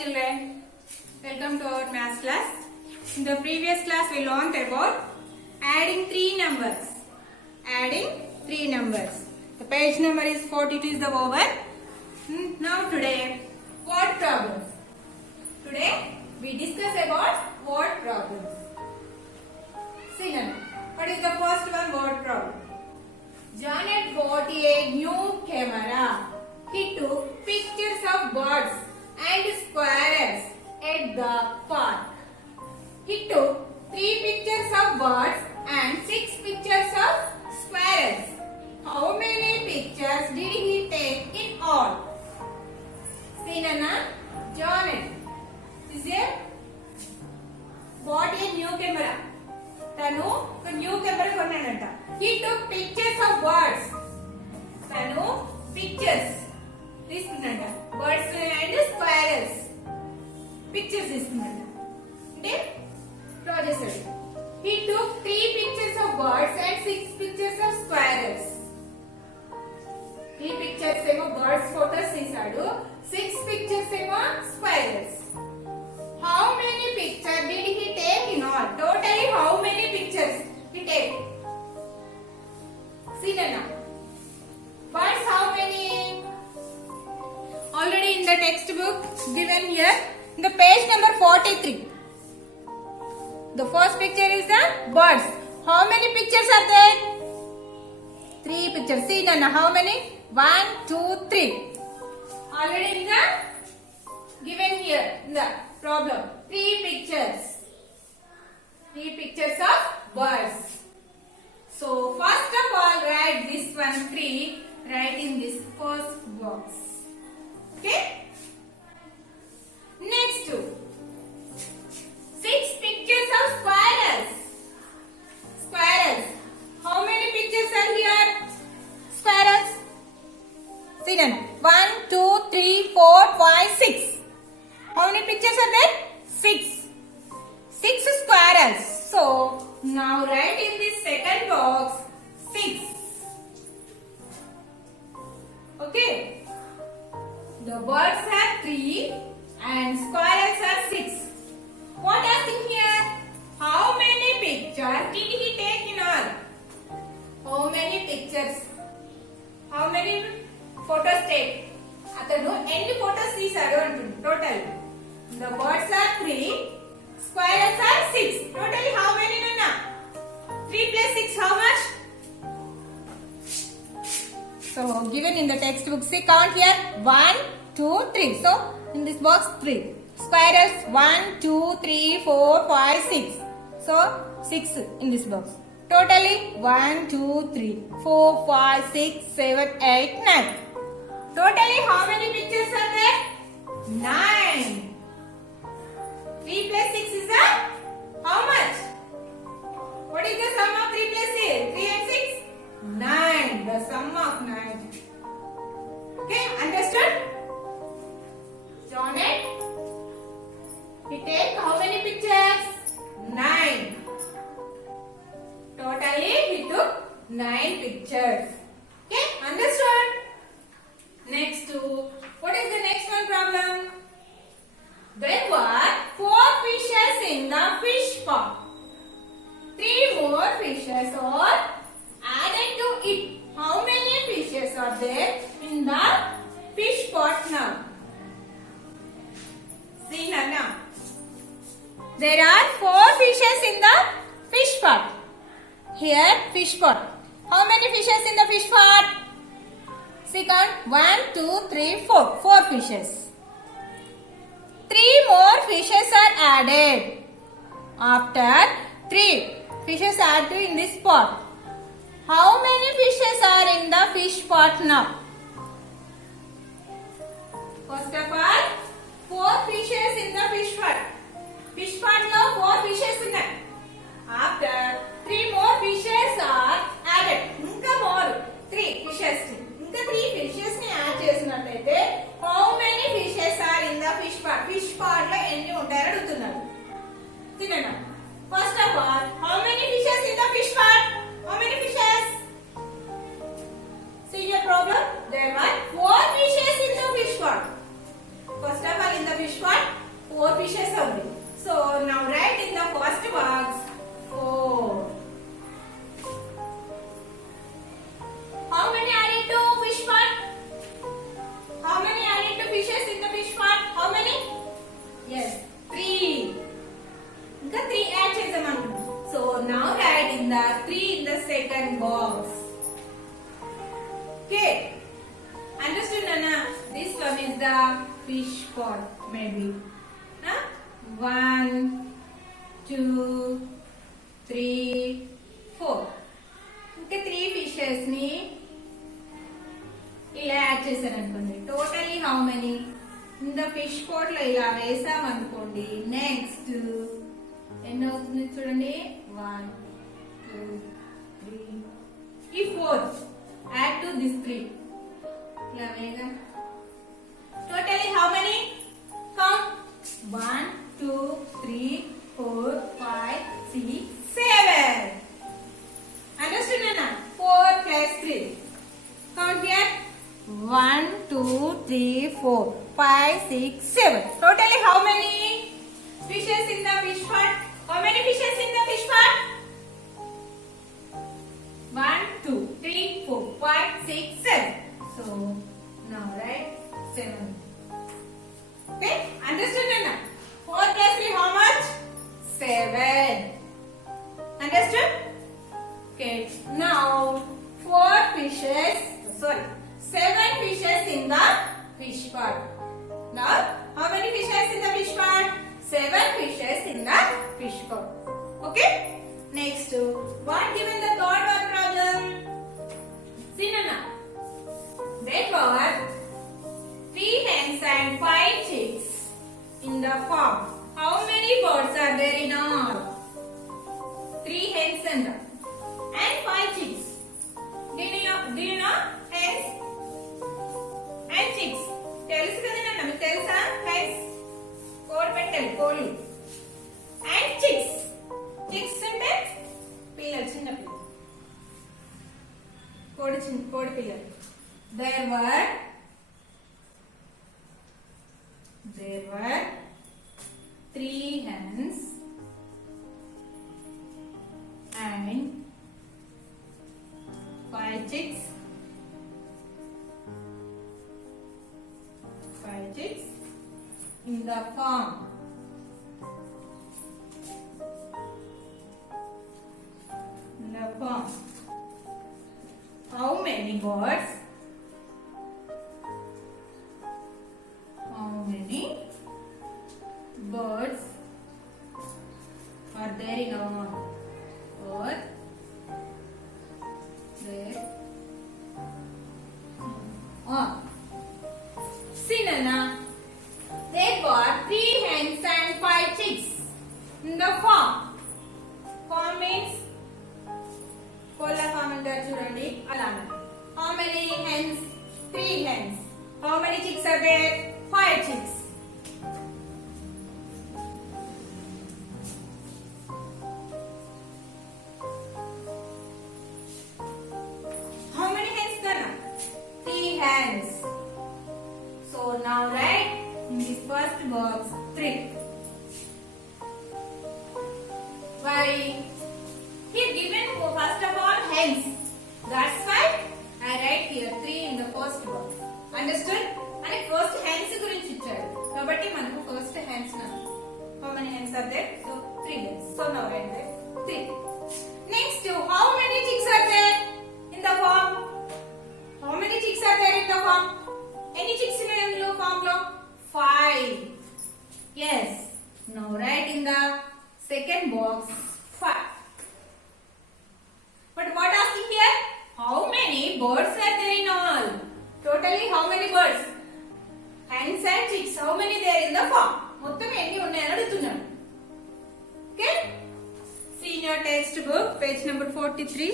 children, welcome to our maths class. In the previous class we learned about adding three numbers. The page number is 42 is the over. Now today, word problems. Today we discuss about word problems. See now, what is the first one word problem? Janet bought a new camera. He took pictures of birds and squirrels at the park. He took 3 pictures of birds and 6 pictures of squirrels. How many pictures did he take in all? See Nana, Janet is a bought a new camera. Tanu a new camera కొన్నాడంట. He took pictures of birds. Tanu pictures తీసుకున్నాడంట. Birds and squirrels. Pictures తీసుకున్నాడంట. అంటే draw చేశాడు. He took 3 pictures of birds and 6 pictures of squirrels. 3 pictures ఏమో birds photos తీశాడు. 6 pictures ఏమో squirrels. How many pictures did he take in all? Totally how many pictures he take? See now. Birds how many? Already in the textbook given here in the page number 43. The first picture is the birds. How many pictures are there? 3 pictures. See Nana, how many? 1, 2, 3. Already in the given here in the problem. 3 pictures. 3 pictures of birds. So first of all write this one 3 right in this first box. Okay? Next 6 pictures of squirrels. Squirrels. How many pictures are here? Squirrels. See then. 1, 2, 3, 4, 5, 6. How many pictures are there? 6. 6 squirrels. So now write in this second box 6. Okay. The birds have 3 and squirrels have 6. What asking here? How many pictures did he take in all? How many pictures? How many photos take? అతను ఎన్ని photos తీశాడు అంటుంది total. The birds are 3, squirrels are 6. Totally how many Nana? 3 plus 6 how much? So given in the textbook, see count here 1, 2, 3. So in this box 3. Squirrels 1, 2, 3, 4, 5, 6. So 6 in this box. Totally 1, 2, 3, 4, 5, 6, 7, 8, 9. Totally how many pictures are there? 9. 3 plus 6 is a how much? What is the sum of 3 plus 6? 3 and 6? 9. The sum of 9. Okay, understood? Janet, he take how many pictures? 9. Totally he took 9 pictures. Okay, understood? Next what is the next one problem? There were 4 fishes in the fish pot. 3 more fishes are added to it. How many fishes are there in the fish pot now? See Nana. There are 4 fishes in the fish pot. Here fish pot. How many fishes in the fish pot? See count 1, 2, 3, 4. 4 fishes. 3 more fishes are added. After 3 fishes added in this pot. How many fishes are in the fish pot now? First of all, 4 fishes in the fish pot. Fish pot now 4 fishes in it. After 3 more fishes are added. Inka more 3 fishes. Inka 3 fishes ni add చేసినట్లయితే how many fishes are in the fish pot? Fish pot లో ఎన్ని ఉంటాయో అడుగుతున్నాడు. తిననా. First of all, how many fishes in the fish pot? How many fishes? See your problem? There were 4 fishes in the fish pot. 4 fishes only. So now write in the first box 4. How many are into fish pot? How many are into fishes in the fish pot? How many? Yes, 3. ఇంకా 3 add చేద్దామనుకున్నాం. So now write in the 3 in the second box. Okay. Understood, Nana? This one is the fish pot, maybe. Huh? 1, 2, 3, 4. ఇంకా 3 fishes ని ఇలా add చేశాను అనుకోండి. Totally how many? In the fish pot లో ఇలా వేసాం అనుకోండి. నెక్స్ట్ ఎన్ని అవుతుంది చూడండి. 1, 2, 3 ఈ 4 యాడ్ టు దిస్ 3 ఇలా వేగా totally how many? Count 1, 2, 3, 4, 5, 6, 7. Understood, Nana? 4 plus 3. Count here. 1, 2, 3, 4, 5, 6, 7. Totally how many fishes in the fish pot? How many fishes in the fish pot? 1, 2, 3, 4, 5, 6, 7. So now write 7. Okay? Understood, Nana? 4 plus 3 how much? 7. Understood? Okay. Now 4 fishes. Sorry. 7 fishes in the fish pot. Now, how many fishes in the fish pot? 7 fishes in the fish pot. Okay? Next, what given the third one problem? See, Nana. There were 3 hens and 5 chicks in the farm. How many birds are there in all? 3 hens and 5 chicks. Do you know hens? And chicks. తెలుసు కదా నాన్న, మీకు తెలుసా? hens కోడి పెట్టలు, కోళ్ళు. And chicks. chicks అంటే పిల్లలు, చిన్న పిల్లలు. కోడి పిల్లలు. There were 3 hens and 5 chicks. 5 chicks in the farm. In the farm. How many birds? How many birds are there in all? Or there are? See, Nana, there were 3 hens and 5 chicks in the farm. Farm means కోళ్ళ farm అంటారు చూడండి, అలానే. How many hens? 3 hens. How many chicks are there? 5 chicks. How many hens, Nana? 3 hens. So now write in this first box 3. Why? Here given first of all hens. That's why I write here 3 in the first box. Understood? And first hens గురించి ఇచ్చారు కాబట్టి మనకు first hens na. How many hens are there? So 3 hens. So now write there 3. Next, how many chicks are there in the farm? How many chicks are there in the farm? Any chicks in the farm lo? 5. Yes. Now write in the second box 5. But what asking here? How many birds are there in all? Totally how many birds? Hens and chicks. How many there in the farm? మొత్తం ఎన్ని ఉన్నాయని అడుగుతున్నాడు. Okay? See in your textbook, page number 43.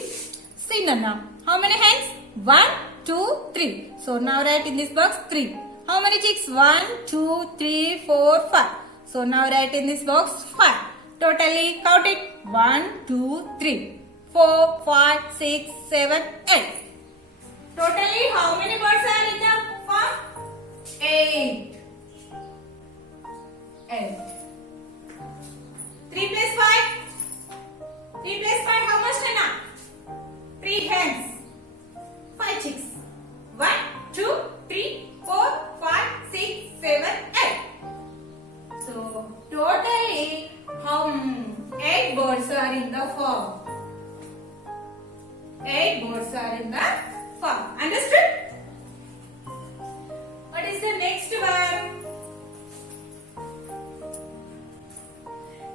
See, Nana. How many hens? 1, 2, 3. So now write in this box 3. How many chicks? 1, 2, 3, 4, 5. So now write in this box 5. Totally count it. 1, 2, 3, 4, 5, 6, 7, 8. Totally how many birds are in the farm? 8. 8. 3 plus 5. 3 plus 5, how much, Nana? 3 hands. 5 chicks. 1, 2, 3, 4, 5, 6, 7, 8. So, totally, 8 birds are in the farm. 8 birds are in the farm. Understood? What is the next one?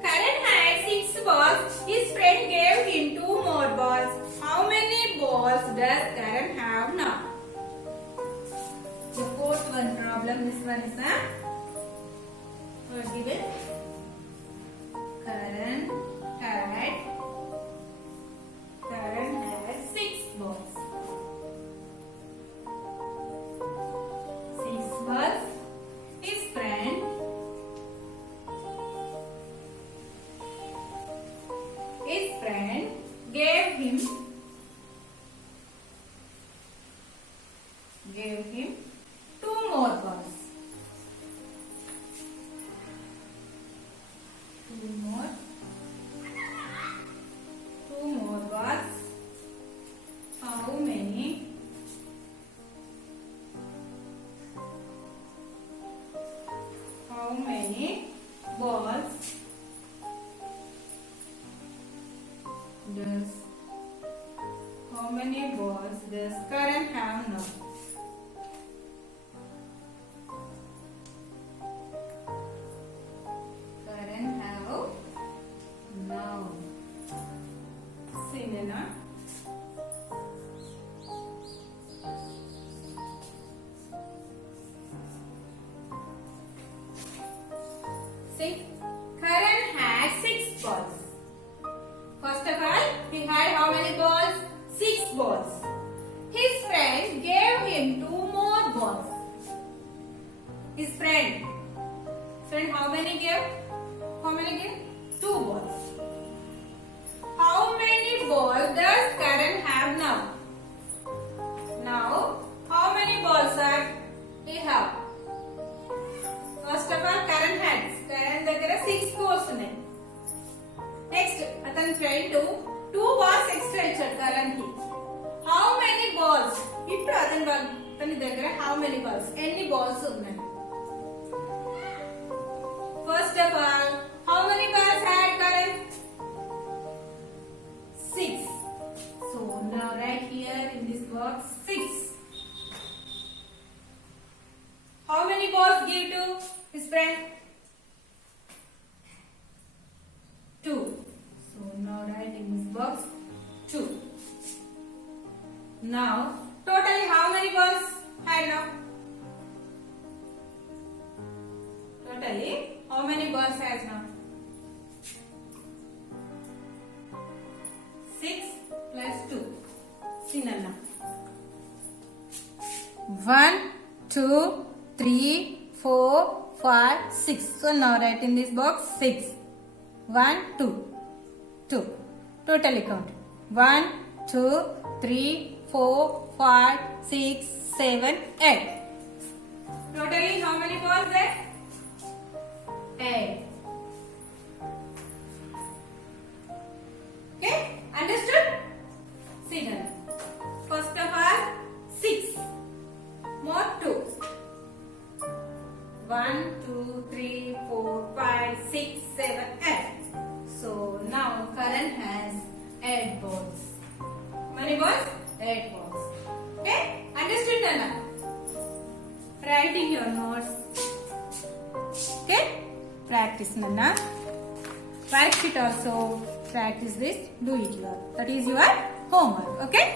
Karan had 6 balls. His friend gave him 2 more balls. How many balls does Karan have now? The fourth one problem. This one is given. Karan had 6 balls. 6 balls. His friend gave him 2 more balls. 2 more balls. How many balls does Karan have now? Karan have now. See, Nana. See, Karan had 6 balls. First of all, he had how many balls? 6 balls. His friend gave him 2 more balls. His friend how many gave? 2 balls. How many balls does Karan have now? Now, how many balls are he have? First of all, Karan దగ్గర 6 balls ఉన్నాయి. Next, అతని friend 2 balls extra ఇచ్చాడు Karan కి. How many balls? ఇప్పుడు అతని దగ్గర how many balls? ఎన్ని balls ఉన్నాయి? First of all, how many balls had Karan? 6. So now right here in this box 6. How many balls give to his friend? 2. So now write in this box 2. Now totally how many balls had now? Totally how many balls has now? 6 plus 2. See Nana. 1, 2, 3, 4, 5, 6. So now write in this box 6. 1, 2. 2. Totally count. 1, 2, 3, 4, 5, 6, 7, 8. Totally how many balls there? 8. Okay? Understood? See then. First of all, 6. More 2. 1, 2, 3, 4, 5, 6, 7, 8. So now Karan has 8 balls. How many balls? 8 balls. Okay? Understood, Nana? Writing your notes. Okay? Practice, Nana. Worksheet also practice this. Do it here. That is your homework. Okay?